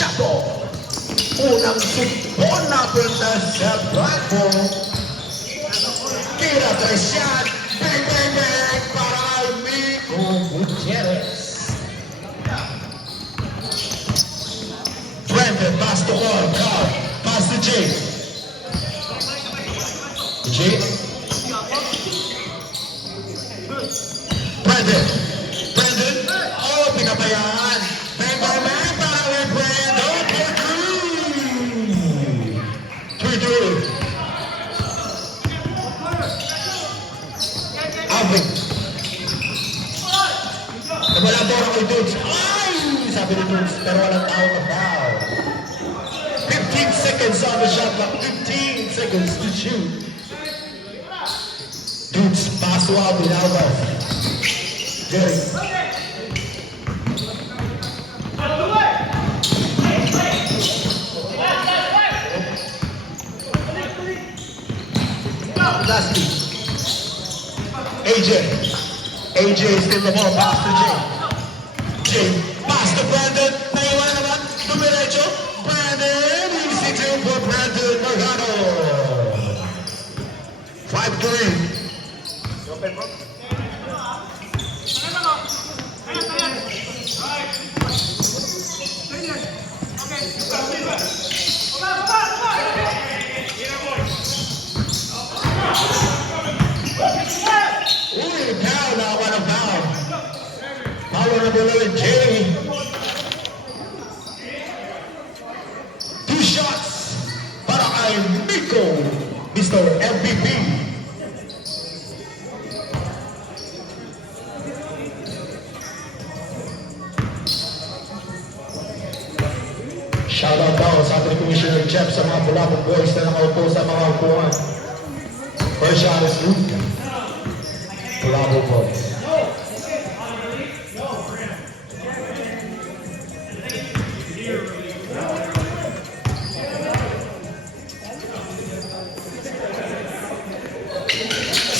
Chapo. Unang sipon na punta sa platform. Tira tres shot. Bang, bang, bang. Para Miko Gutierrez. Brandon, pass to Carl. Pass to Jake. Jake. Brandon. Oh, pinabayaan. Bang, bang, bang. Para kay Brandon. 3-3. Alvin. Wala bola kay Dudes. Ay! Sabi ni Dudes, pero walang tao na foul. 15 seconds on the shot clock. 15 seconds to shoot. Dudes, pass to Alvin. Alvin. Jerry. Lastly, AJ is still the ball. Pass to Jay. Pass to Brandon. Naiwan naman. Dumiretso. Brandon. Easy game for Brandon Mercado. 5-3. Open bro. Foul now, what a foul. Power of the little Jay. 2 shots para kay Miko, Mr. MVP. Shoutout daw sa ating Commissioner Jeff sa mga Bulabog boys na nakaupo sa mga upuan. First shot is good. Bulabog boys.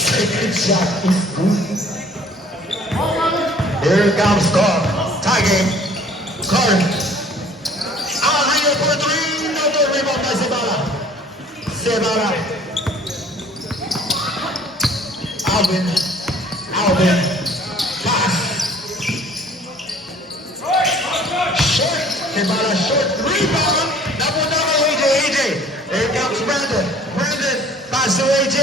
Second shot is good. Here comes Carl. Tie game. Carl. Rio for 3. Another rebound by Sebala. Alvin. Pass. Short. Sebala short. Rebound. Napunta kay AJ. Here comes Brandon. Pass to AJ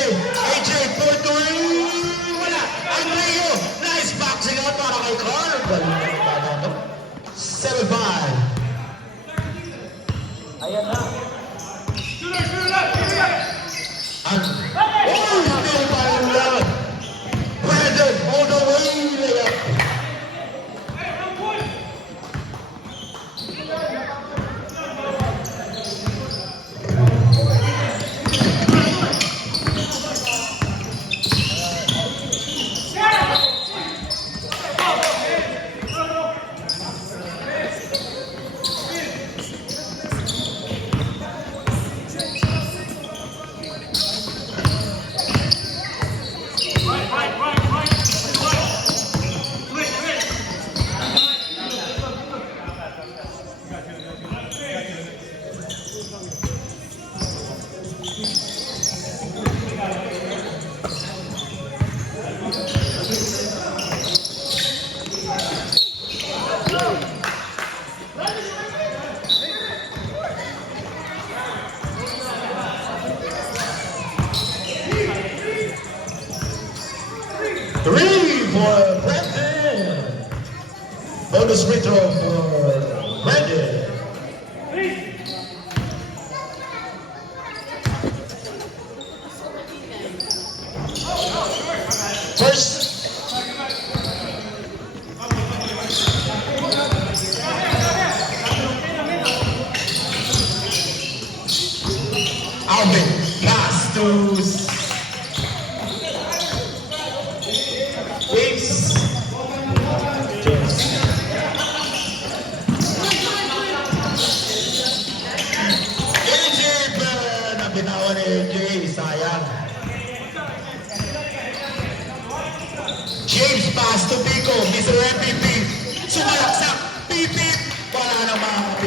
for 3. Wala. Ang Rio. Nice boxing out para kay Carl. Galing na bata to. 7-5. Ayan na. Still by 11. Brandon all the way layup. For Brandon. Bonus free throw for Brandon. First. Alvin. Pass to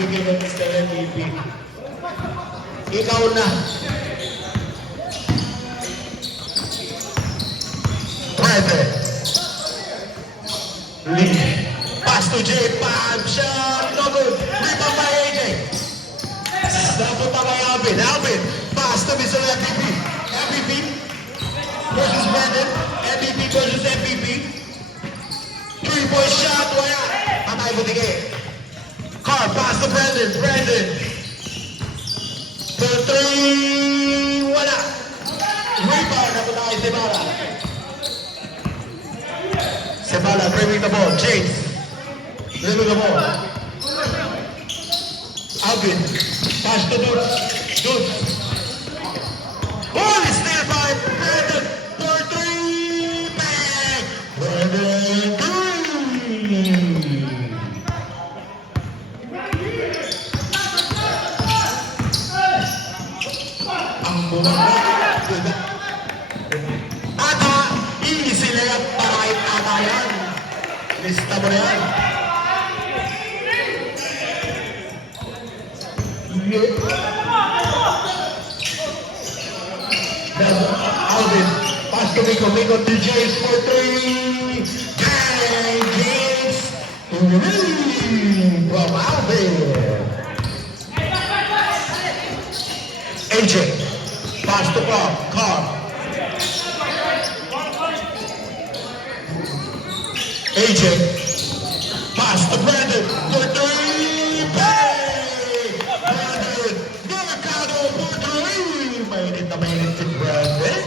Sige na, Mr. MVP. Ikaw na. Private. Lee. Pass to Jay. Bam! Shot! No good. Rebound by AJ. Napunta kay Alvin. Alvin. Pass to Mr. MVP. MVP versus Brandon. MVP versus MVP. 3-point shot. Wala. Patay mo tingin. Carr. Pass to Brandon. Brandon. For 3. Wala. Rebound. Napunta kay Sebala. Sebala. Bringing the ball. James. Bringing the ball. Alvin. Pass to Dutz. Dutz. Ball is still by Brandon for 3. Bang! Brandon 3. Ang bumabalik. Ata, easy layup para kay Ata yan. Lista mo na yan. Alvin, pass to Miko, Miko to James for 3. Bang! James! From Alvin. AJ, pass to Carr. AJ, pass to Brandon for 3. Bang! Brandon, Mercado for 3. Mainit na mainit si Brandon.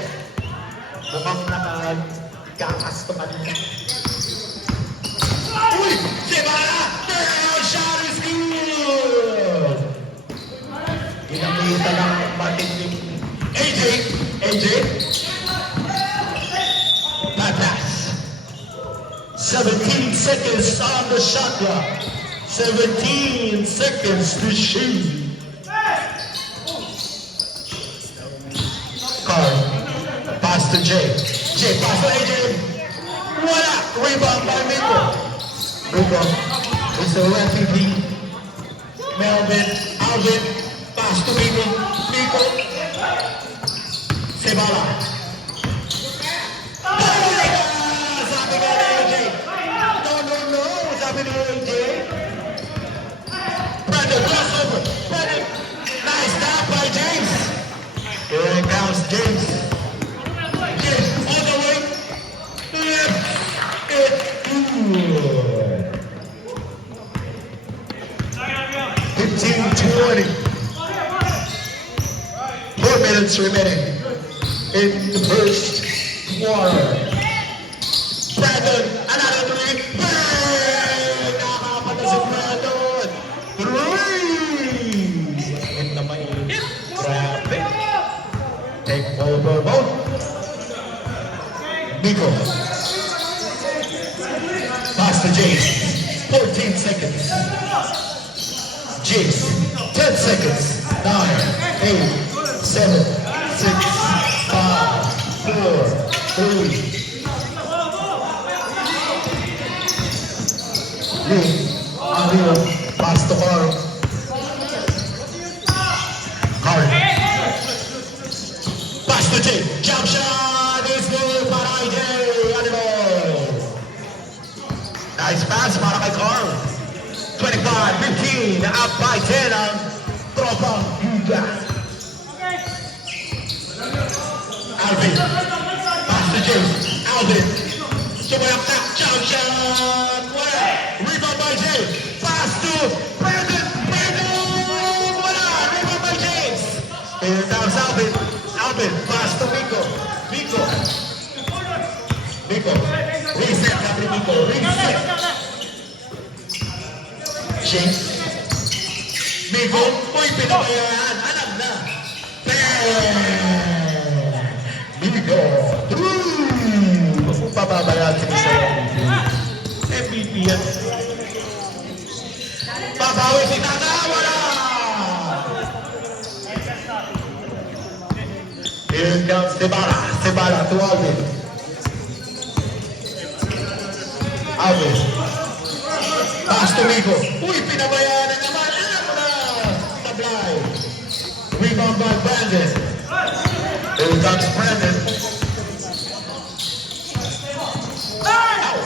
Mukhang nakagakas to kanina. Uy! Sebala! Third shot is good! Ginamita lang matinding AJ! AJ! Bad pass. 17 seconds on the shot clock. 17 seconds to shoot. Carr. Pass to Jay. Jay, pass to AJ. Wala! Rebound by Miko. Miko. It's a refugee. Melvin. Alvin. Pass to Miko. Miko. Sebala. Sabi nga na AJ. No. Sabi nga AJ. Brandon, crossover. Brandon. Nice stop by James. Here comes James. James, all the way. Left it good. 15-20. 4 minutes remaining in the first quarter. Brandon, another 3. Bang! Nakakapata si Brandon. 3! Sakit na mainit. Grabe. Take over both. Miko. Pass to James. 14 seconds. James. 10 seconds. 9, 8, 7, 6, 5, 4, 3. Lee. Avio. Pass to Carr. Carr. Pass to Jay. Jump shot is good para kay Jay. Nice pass para kay Carr. 25-15. Up by 10 ang tropang Yuga. Alvin. Pass to Jay. Alvin. Sumayang tap. Jump shot. Wala. Rebound by Jay. Pass to Brandon. Wala. Rebound by James. Here comes Alvin. Alvin, pass to Miko. Reset kami Miko. Reset. James. Miko. Uy, pinabayaan. Alam na. Bang! Miko. Kung pababayaan si Mr. MVP yan. Babawi si Tata. Wala! Here comes Sebala to Alvin. Pass to Miko. Uy, pinabayaan na naman. Rebound by Brandon. Here comes Brandon. Out.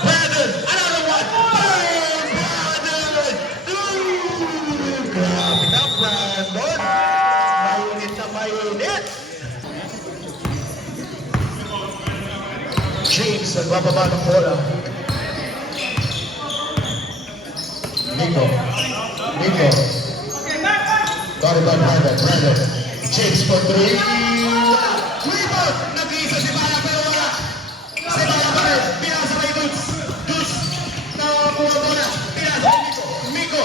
Brandon, another one. Brandon. Grabe na, Brandon. Mainit na mainit. James, nagbababa ng bola. Nico. Got it by Brandon. James for three. Rebound! Nag-iisa si Bala pero wala. Si Bala pa rin. Pinasa kay Dutz. Dutz. Nakakuha mo na. Pinasa kay Miko.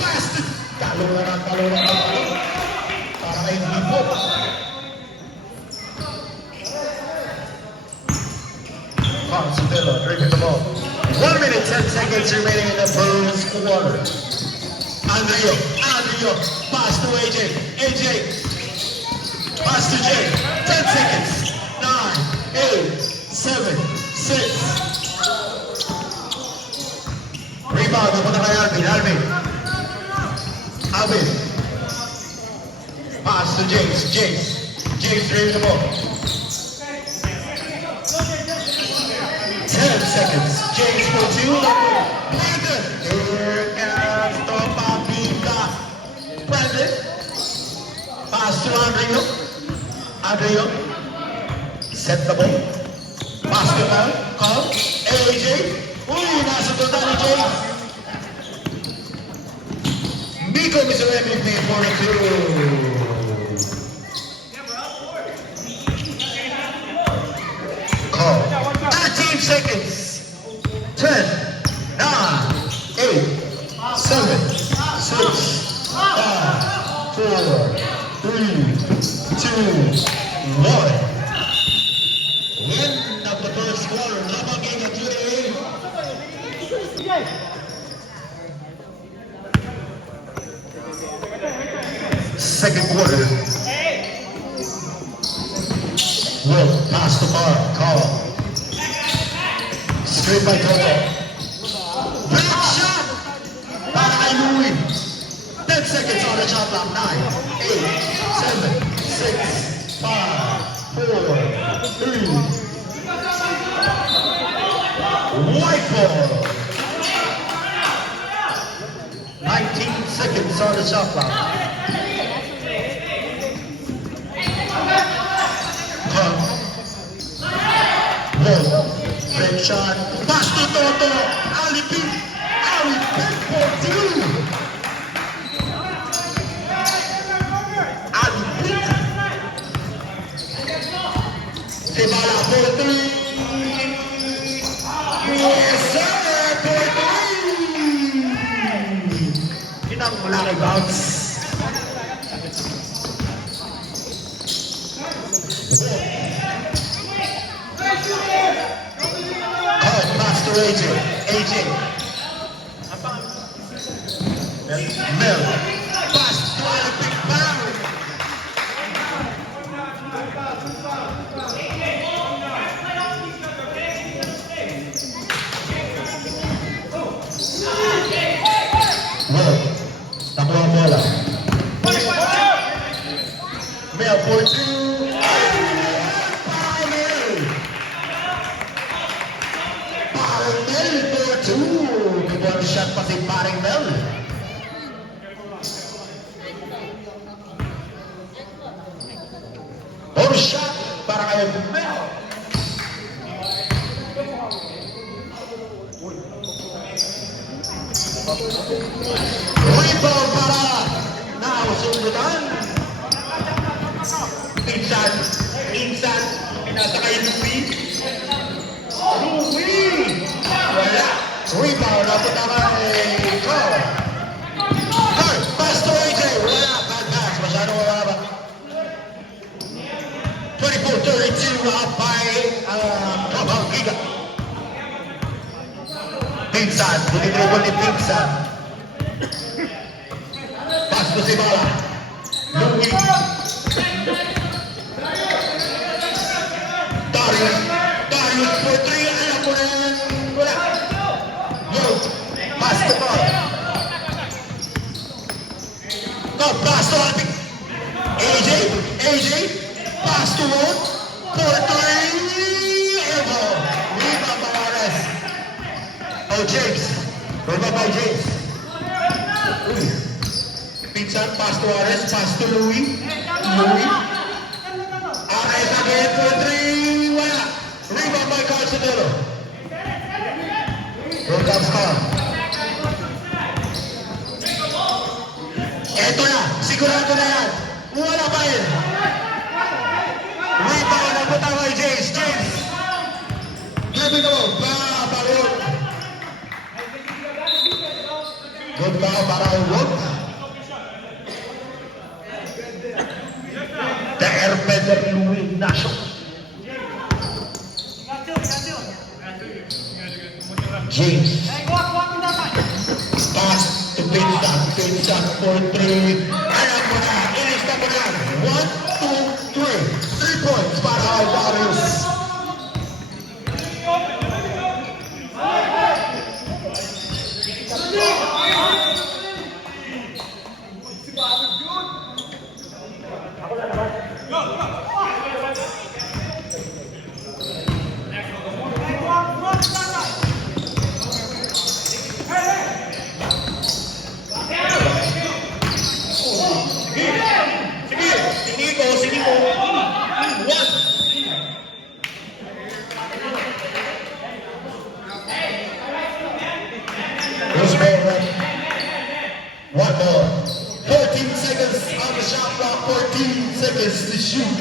Pass. Talo na. Para kay Nico. Constantino drinking the ball. 1 minute, 10 seconds remaining in the first quarter. Andrea, pass to AJ, pass to Jay, 10 seconds, 9, 8, 7, 6. Rebound, napunta kay Alvin. Pass to James drinking the ball. 10 seconds. James for two. Brandon. Here comes Topapita. Brandon. Pass to Andrea. Set the ball. Pass to Carl. AJ. Uy, nasa total ni James. Miko is a MVP for the two. Call. 13 seconds. 10, 9, 8, 7, 6, 5, 4, 3, 2, 1. End of the first quarter. Labang game at UAE. Second quarter. Will pass the bar. Call. Straight by Toto. Big shot! Para kay Louie. 10 seconds on the shot clock. 9, 8, 7, 6, 5, 4, 3. White ball. 19 seconds on the shot clock. Big shot. Pass to Toto. Ali Pick for two. Ali Pick. Tibala for three. Yes, sir, for three. Yun ang mula kay bounce. Pass to AJ. Mel. Pass to Olympic Barry. Mel. Nakuha ang bola. Mel for two. One shot pa si paring Mel. One shot para kay Mel. Rebound para nausundutan. Insan. Pinasa kay Louie. Wala. Rebound, napunta kay Carl. Pass to AJ. Wala. Bad pass. Masyado wala ba? 24-32 up by Giga. Pinsan. Buli-dribble ni Pinsan. Pass to si Bala. Louie. Darius for three. Alam mo na yan. Wala. Pass the ball. No, pass to Alvin. James. Pinsan, pass to Ares, pass to Louis. Ares again for three. Wala. Rebound by Carcinello. Here comes Carl. Eto na, sigurado na yan. Wala pa yun. Rebound ang puta kay James. Dribbling the ball. Balon. Good foul para kay Wood. The airbender Louis Ignacio. James. Pass to Pinsan for three. Ayan mo na, ilista mo na. 1, 2, 3. 3 points para kay Darius. Sige ko. 1. One more. 14 seconds on the shot clock. 14 seconds to shoot.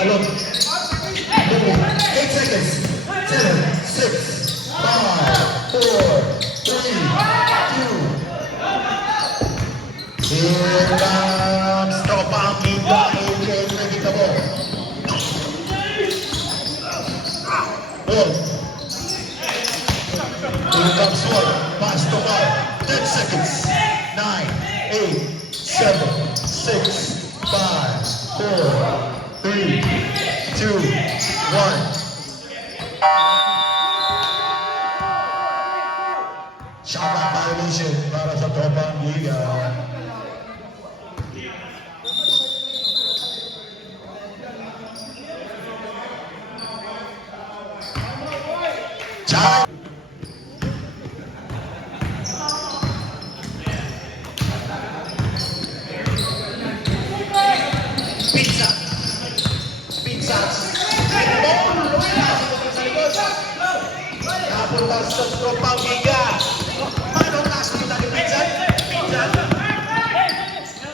Talon. 8 seconds. 10, 6, 5, 4, 3, 2. Here comes Topang AJ ready the ball. Ball. Here comes one. Pass to 5. 10 seconds. 9, 8, 7, 6, 5, 4. 3, 2, 1. Shot clock violation para sa Tropang Liga. Ciao. Napunta sa Tropang Liga. Manong nakasunod ni Pinsan?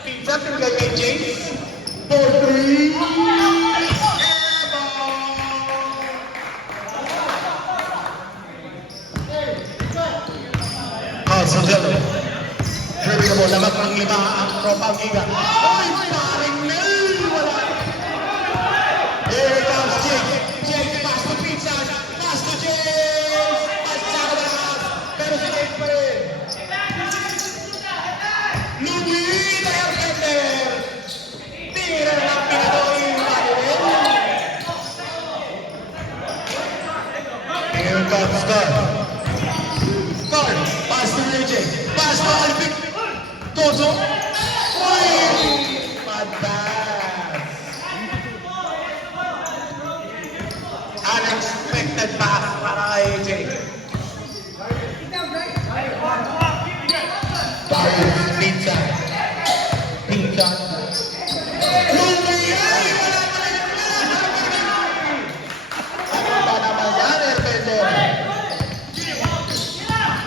Pinsan, pinagay kay James. 4-3. Sundalo. Dribbling the ball. Labag ng 5 ang Tropang Liga. Ay, paring Nel! Wala. Here comes Jake. Jake, pass to Pinsan. Pass to James. Pero si Jake pa rin. Louis, the airbender. Tira na lang pinatoy. Here comes Carl. Carl, pass to AJ. Pass to Alvin. Tozo. Uy! Bad pass. Unexpected pass para kay AJ. Pinsan. Ano ba naman yan, airbender?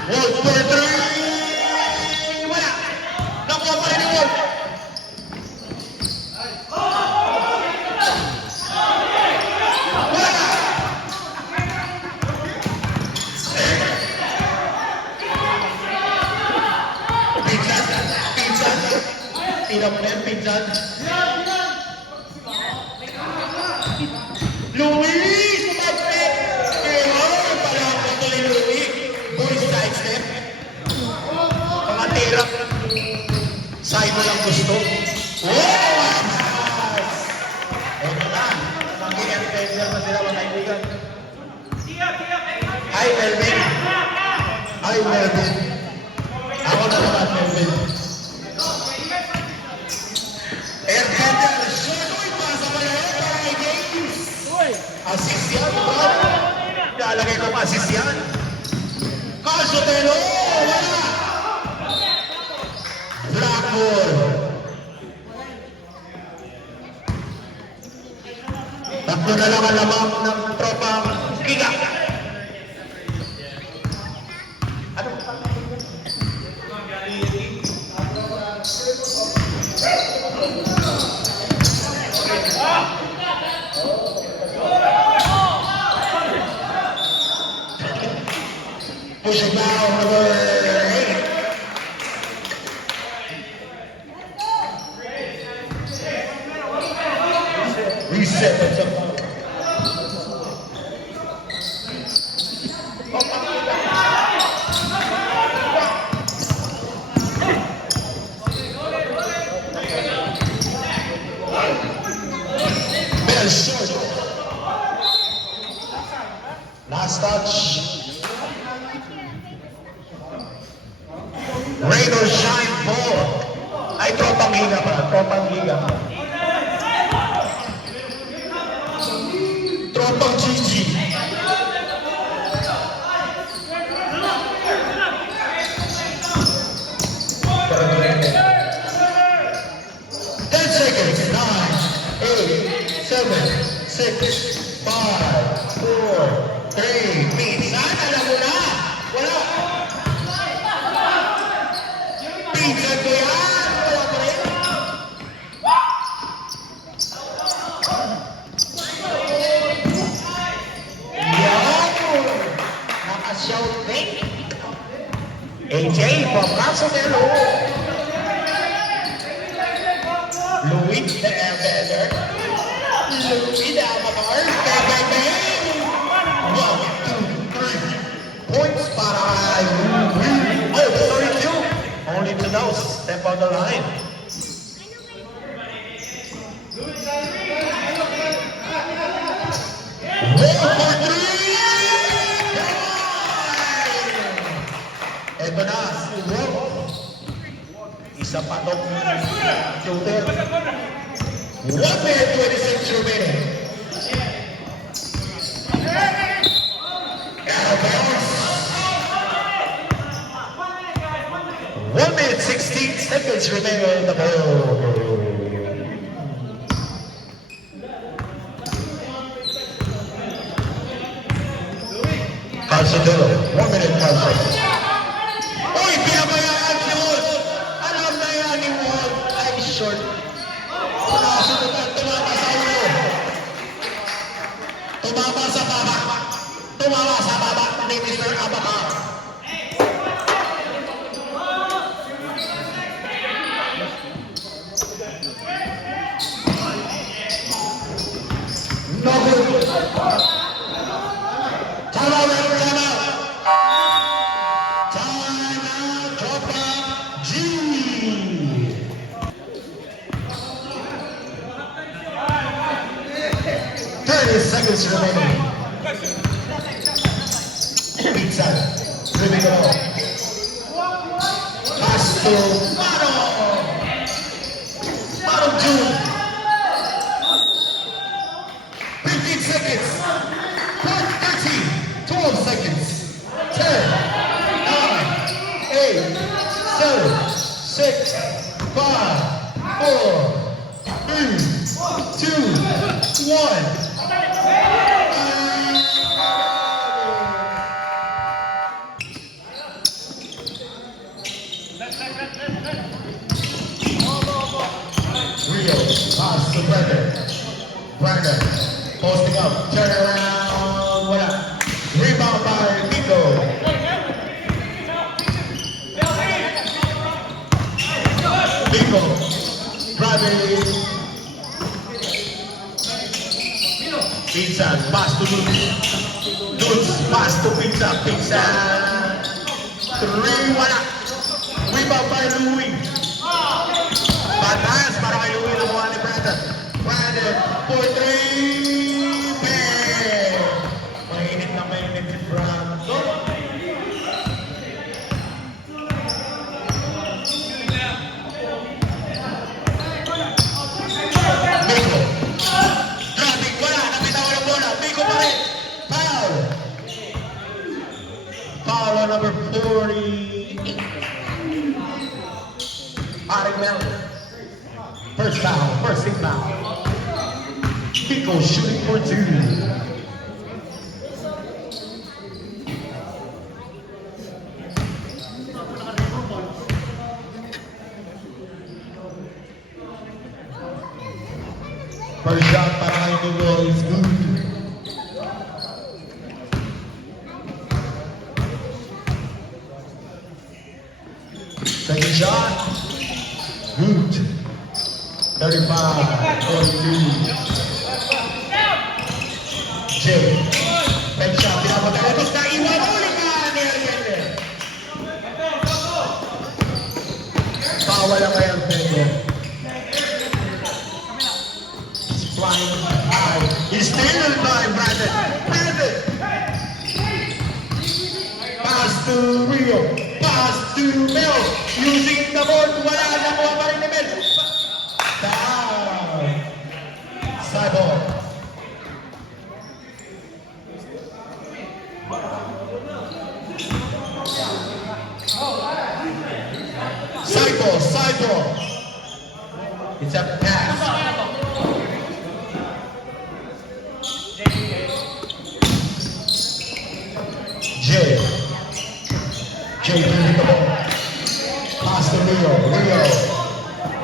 Wolf for 3. Wala. Nakuha pa rin yung Wolf. Wala. Pinsan. Tira mo na yan, Pinsan. Louis! Kumagpit! Pero, pala ang patuloy Louis. Boys side step. Mga tira. Side mo lang gusto. Ito na. Mag-i-airbender na sila mga kaibigan. Melvin. Ay, Melvin. Ako na naman, Melvin. Erkender, short. Uy, pasa pa na yun. Kaya James. Assist yan, bro. Lalagay ko pa assist yan. Calzotelo. Wala. Blackball. Takbo na lang ang lamang ng tropang Giga. Ano ba? Push it down, number 8. Reset. Bell short. Last touch. Rain or shine ball. Ay, tropang higa pa. Tropang higa pa. Tropang Gigi. Ten seconds. 9, 8, 7, 6, 5, 4, 3. Pizza. Alam mo na. Wala. Pizza ko yan. Wala pa rin. Nakashouting. AJ from Calzotelo. Louis the Airbender. Louis the Avatar. Bang, bang, bang. 1, 2, 3. Points para Louis. Oh, sorry, two. Only to know. Step on the line. Ito na, si Wolf. Isa pa itong shooter. 1 minute 26 remaining. Bounce. 1 minute 16 seconds remaining on the ball. Calzotelo, 1 minute Calzotelo. Uy, pinabayaan si Wolf. Alam na yan ni Wolf. Ay, short. Nakasunod, tumama sa ulo. Tumama sa baba. Tumama sa baba ni Mr. Abacar. No good. Tama, tama. Seconds remaining. Pizza. Dribbling the ball. Pass to Mano. Mano 2. 15 seconds. 13. 12 seconds. 10. 9. 8. 7. 6. 5. 4. 3. 2. 1. Rio, pass to Brandon. Brandon, posting up, turn around, what up? Rebound by Nico. Nico, driving. Pizza, pass to Lutz. Lutz, pass to Pizza. Pizza. 3, what up? Rebound by Louis. Batas para kay Louis na mukha ni Brandon. Brandon, 4-3. Bang! Mainit na na mainit si Brando. Miko. Traffic, wala. Napitawan ang bola. Miko pa rin. Foul. Foul on number 40. Aring Mel. First foul. First team foul. Miko shooting for 2. First shot para kay Miko is good. Second shot. Good. 35-42. Jay. Next shot. Pinapagala. Tapos naiwan. Ulit ka. Bawal ang kayang Pedro. Flying high. He's still by Brandon. Brandon. Pass to Rio. Pass to Mel. Using the board. Wala na mo pa rin ni Mel. Down. Sideball. Sideball. It's a pass. Jay losing the ball. Pass to Rio.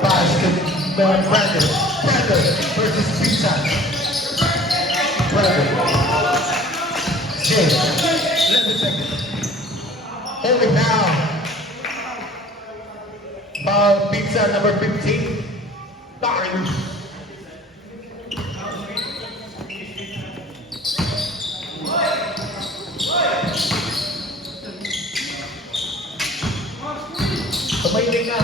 Pass to Brandon. Brandon versus Pizza. Brandon. Jay. 11 seconds. Hold it down. Foul Pizza number 15. Darn. Kamay ka.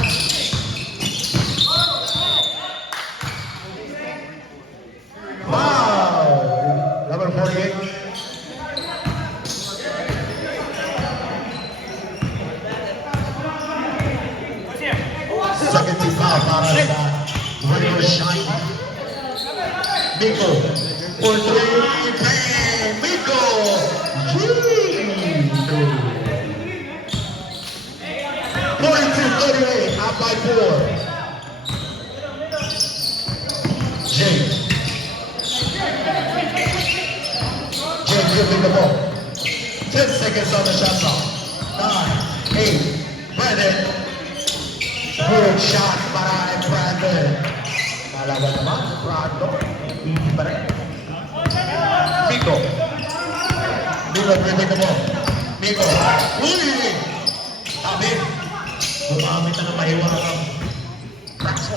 Wow! Number 48. Second team foul para sa River Shine. Miko. For 3. Bang! Miko! Up by 4. Jay giving the ball. 10 seconds on the shot clock. 9, 8. Brandon. Good shot para kay Brandon. Malaga naman. Brando. Hindi pa rin. Miko. Giving the ball. Miko. Uy! Abin. Gumamit na ng mahiwagang Praxo.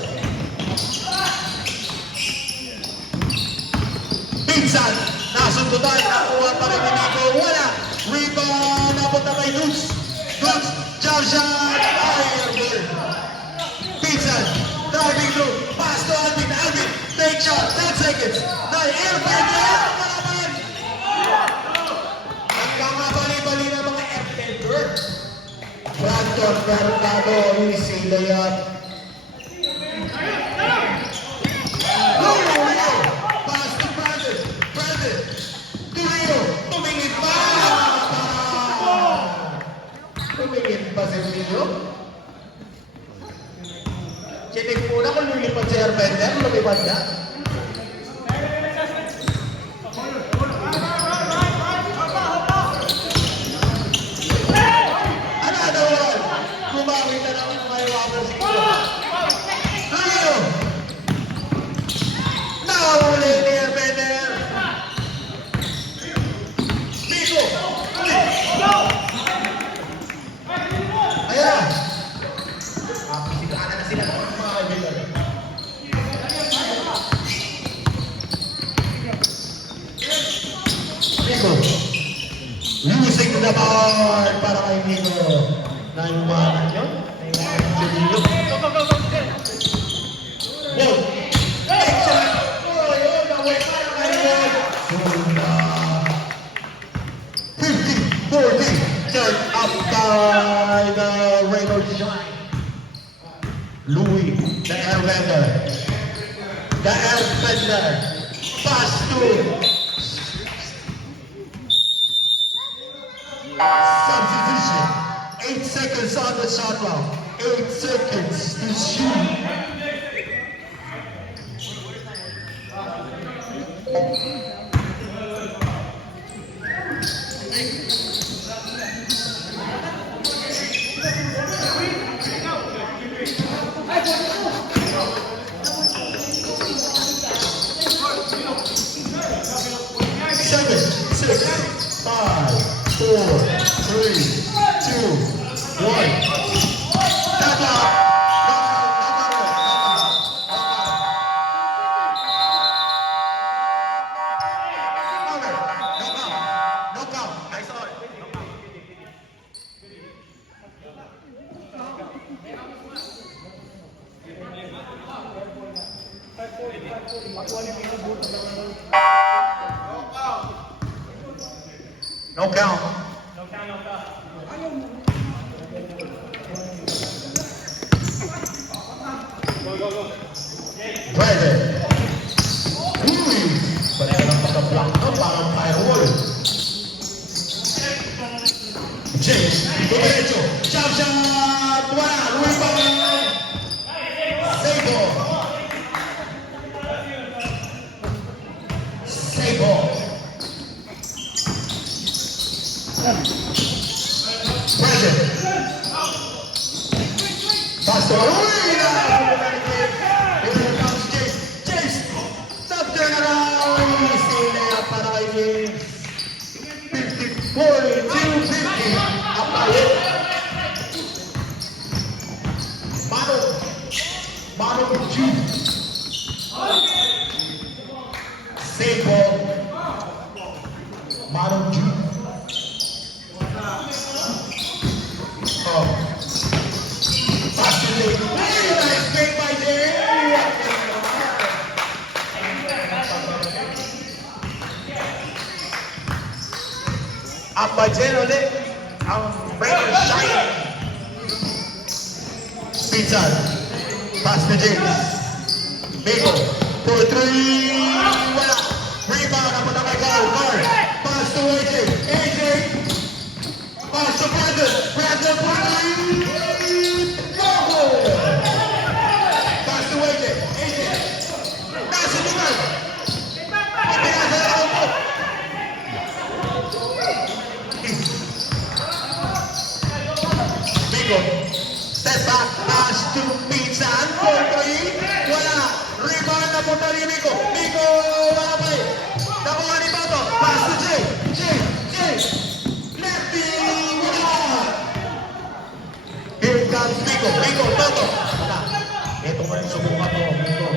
Pinsan, nasundutan, nakuha pa rin ni Miko. Wala. Rebound, napunta kay Dutz. Dutz, jump shot, fireball. Pinsan, driving through, pass to Alvin. Alvin, take shot, 10 seconds. Airplane, malaman. Nagkamabali-bali na mga airplaner. Brandon Mercado, easy layup. Rio, pass to Brandon. Brandon, to Rio, tumingin pa. Tumingin pa si Rio. Chinig muna kung lumipad si Airbender, lumipad na. Bumawin na lang yung may wabas ko. Rio! Nahuli ni Airbender. Miko! Ayan! Pisikahan na sila ng mga kaibigan. Miko! Losing the ball para kay Miko. Naiwanan yun? Naiwanan si Rio. Whoa! Excellent! Oh, yun! Naway pa na kayo! Sunda! short up by the Rainbow Shine. Louis, the airbender. The airbender. Pass to substitution. 8 seconds on the shot clock. 8 seconds to shoot. Seven, six, 5, 4, 3, 2, 1. Tap out. No count. No count, no count. Go. Present. Balik ka lang pagka-block na, parang firewall. James, diretso. Chop shot! Wala! Luis pa rin! Save Present. Pass to Arena. Here comes James. James. Stop turn around. Stay there para kay 50, 42, 50. Up by it. Mano June. Save ball. Mano June. Up by 10 ulit ang Rainbow Shine. Pizza. Pass to James. Bego. For 3. Wala. Rebound. Napunta kay Carl. Pass to AJ. AJ. Pass to Brandon. Brandon for 3. Go! Pass to AJ. AJ. Pass to Lugan. Step back, pass to Pizza, for 3, wala, rebound na punta ni Miko, wala pa eh, nakuha ni Pato, pass to Jay, lefty, wala, here comes Miko, Pato, wala, ito man yung subukan mo, Miko,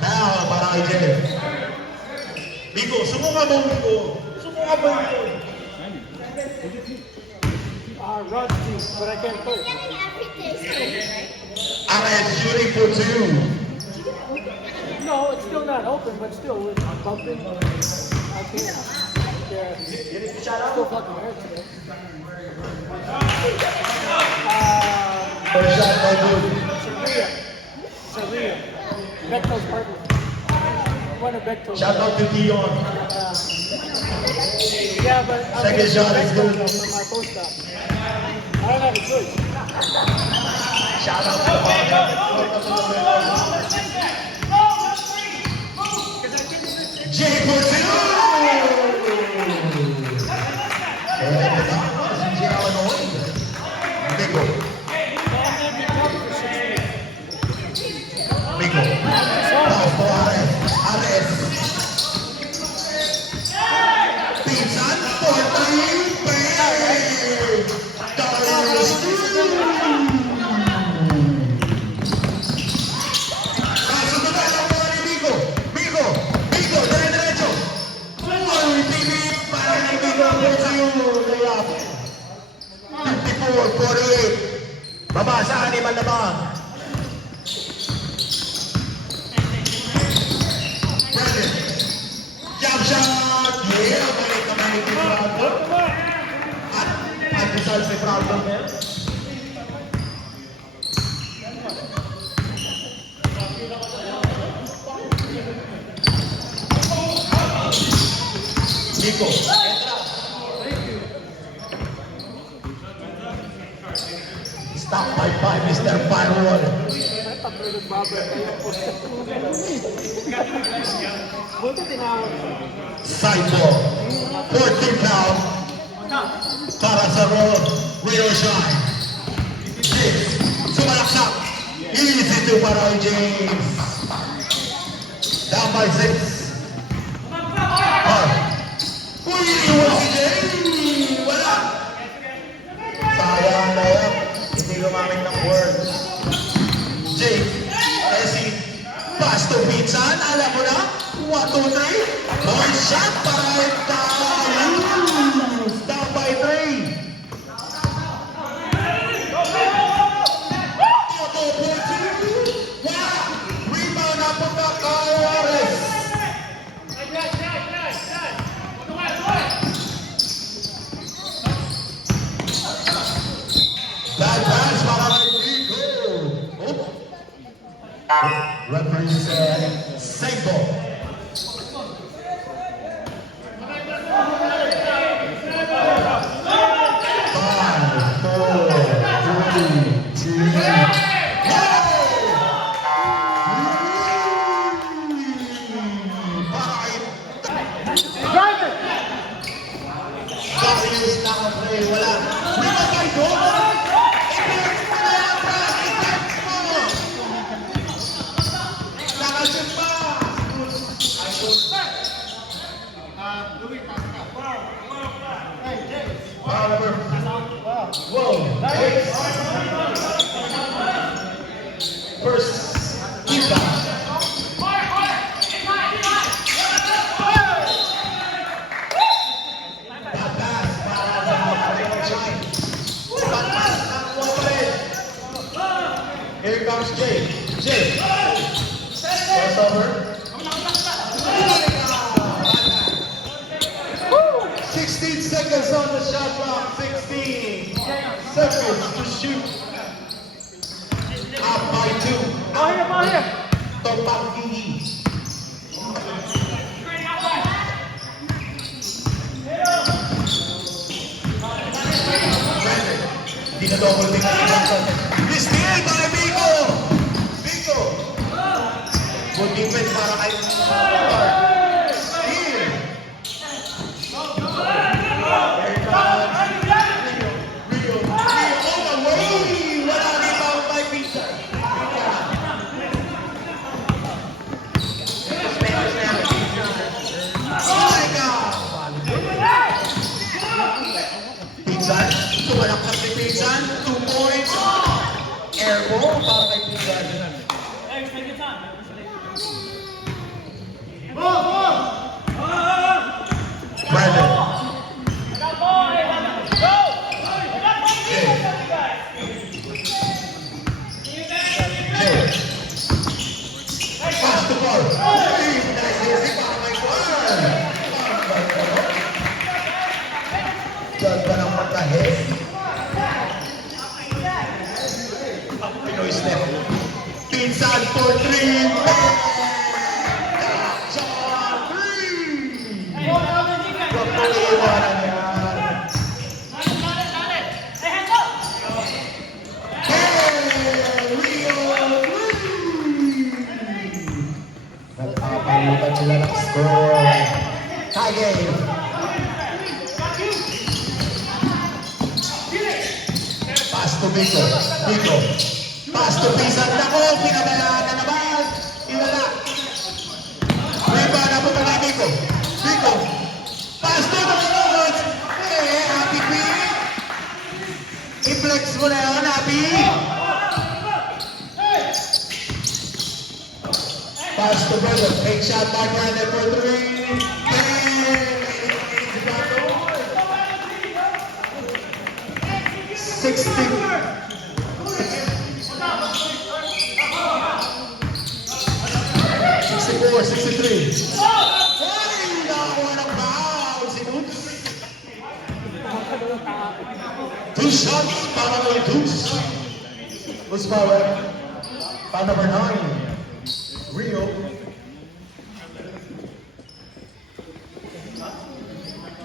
now, para kay Jay. Miko, subukan mo Miko. Rusty, but I can't play. I'm shooting for 2. No, it's still not open, but still, it's bumping. I can't. Yeah. Still fucking hurt today. First shot, no good. Saria. Vecto's partner. One of Vecto's. Shout out to Dion. Yeah, but Second shot is good. From my post-op. I don't have a choice. Shout out to the Jay for 2. Miko. Pass to Ares. Pinsan for 3. Bang! Darius. problem there. Nico. Stop by 5, Mr. Firewall. Side ball. 14 count. Para sa Rio Shine. 6. Sumalaksak. Easy to Paroy James. Down by 6. Uy, iwan si Jay! Wala! Sayang na yan. Hindi gumamit ng words. Jay, Essie, pass to Pinsan. Alam mo na? 1, 2, 3. More shot para ito. Down by 3. Auto point 2. Wala! Rebound na po na Kawares. Bad pass para kay Rico. Referee said, Senko. 5, 4, 3, 2, 1. Darius nakaplay, wala. Rebound by Dolan. Nakasip pa. Oliver. Whoa. First, Kipa. Here comes Jay. Jay. Crossover. 16 seconds on the shot clock. 16 seconds to shoot. Up by 2. Ball here. Topak tinggi. Dinadouble din ang Johnson. Steal by Vico! Vico! Good defense para kay Steal! Here comes Rio all the way! Wala rebound by Pizza. Oh my God! Pizza, tumalakpak ni Pizza, 2 points. Air ball para kay Pizza. Brandon. Pass the ball. Diyan ba ng magka-head? Pinoy step. Pinsan for 3. Shot 3. Huwag mo iiwanan yan. Rio 3. Nagpapalitan sila ng score. Tie game. Pass to Vico. Vico. Pass to Pinsan. Nako, pinabalaan na naman. Inala. Rebound na po kay Vico. Vico. Pass to the Rollins. Happy Queen. I-flex mo na yun, Happy. Pass to Brother. Take shot by Brandon for 3. 60. 64, 63. Ay, nakakuha ng foul si Boots. Two shots, foul number 2. Who's foul? Foul number 9. Rio.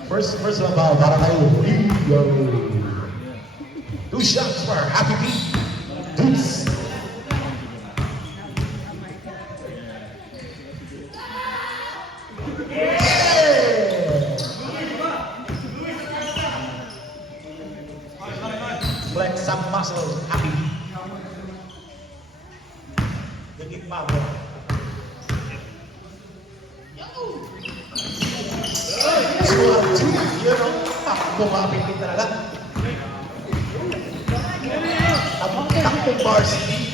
First one foul, para kay Rio. 2 shots for Happy P. Deuce. Flex some muscles, Happy. Dikit pa bro. Score 2, yun o. Bumapipit talaga. Takpong varsity.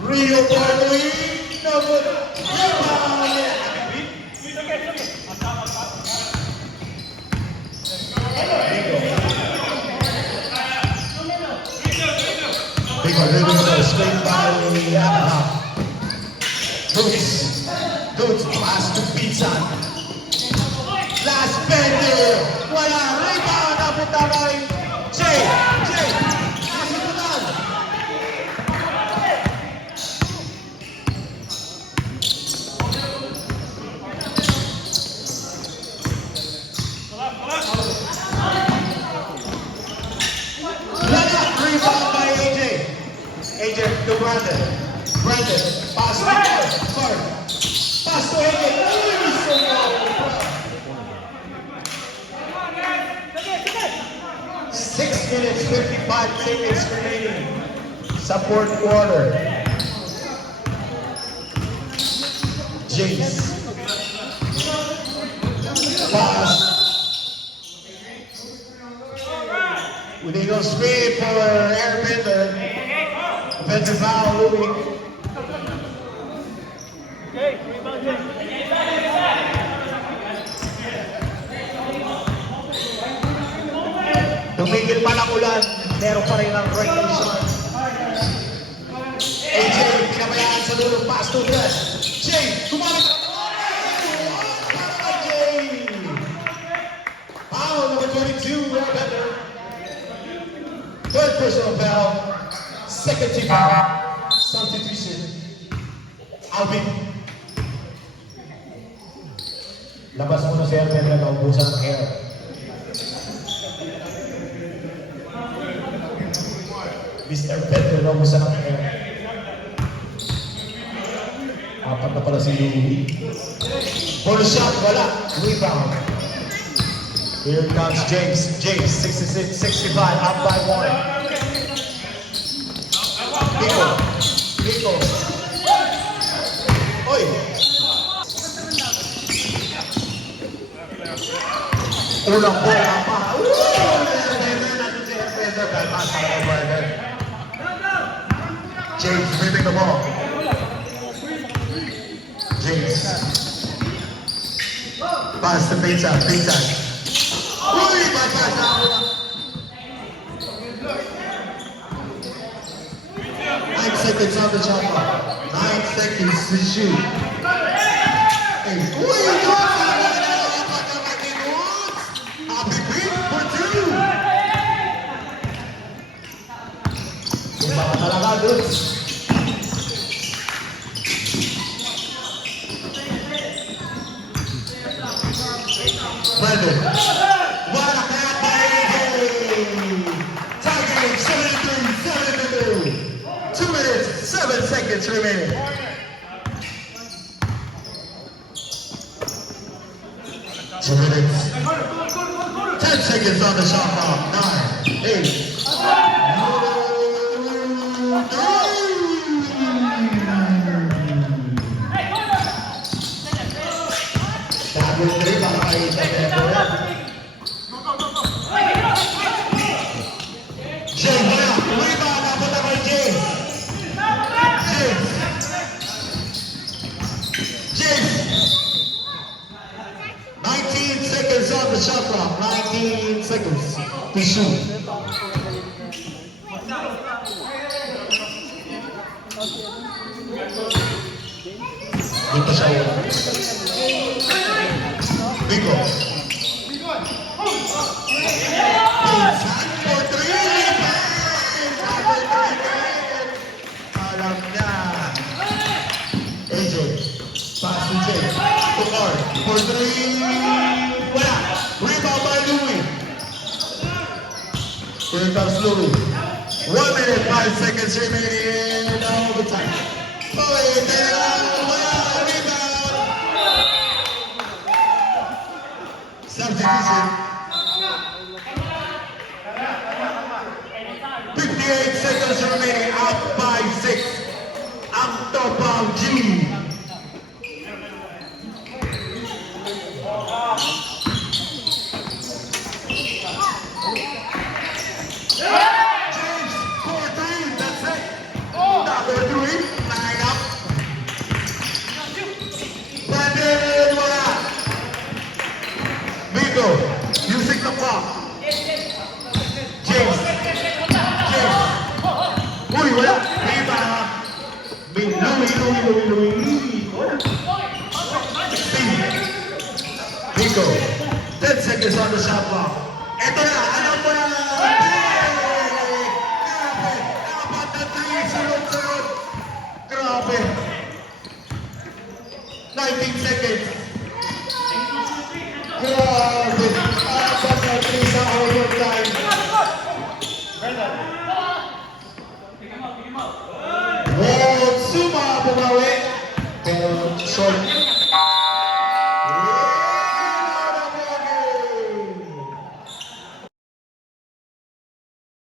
Rio Barley. No good. Rebound. Big one, straight by Yamaha. Dudes, pass to Pizza. Last bender. Wala, rebound. Napunta kay Jay. Nasimutan. Rebound by AJ. AJ to Brandon. Pass to Card. Pass to AJ. 6 minutes, 55 seconds remaining. Support quarter. James. Pass. We need to screen for Airbender. Offensive foul, Louis. Okay, rebound, Jay. Tumigil pa ng ulan, meron pa rin ang regulation. AJ, pinabayaan sa dulo, pass to Brad. Jay, kumamit ka. Jay! Foul number 22, Airbender. Third personal foul, second team foul, substitution. Alvin. Labas mo na si Airbender na ubusan ng air. Mr. Pedro na ubusan ng air. Apat na pala si Louie. Full shot, wala. Rebound. Here comes James. James, 66, 65, up by 1. Pico. Oy. Ulang bola pa. James moving the ball. James. Pass to Pizza. Uy, bypass na ako. 9 seconds on the shot clock. 9 seconds to shoot. Hey, uy, Happy beat for 2. Yung baka talaga, dudes. Brandon. What a bad by tie game, 73. 2 minutes, 7 seconds remaining. Two minutes. 10 seconds on the shot clock. 9, 8. On the shot clock, 19 seconds to shoot. Dito siya. Pico. Pinsan for 3. Alam na. AJ. Pass to Jay. To R. For 3. Wala. Rebound by Louis. Here comes Louis. 1 minute, 5 seconds remaining in overtime. Louis, take it out. Wala. Rebound. Substitution. 58 seconds remaining, up by 6. Ang top of G. James, 4-3, that's it. Number 3, line up. Brandon, wala. Vigo, using the clock. James. Uy, wala. Rebound. Louis. Vigo, 10 seconds on the shot clock. Ito na, alam mo na. Apat na 3, sunod-sunod. Grabe. 19 seconds. Grabe. Apat na 3 sa overtime. Suma bumawi. Pero short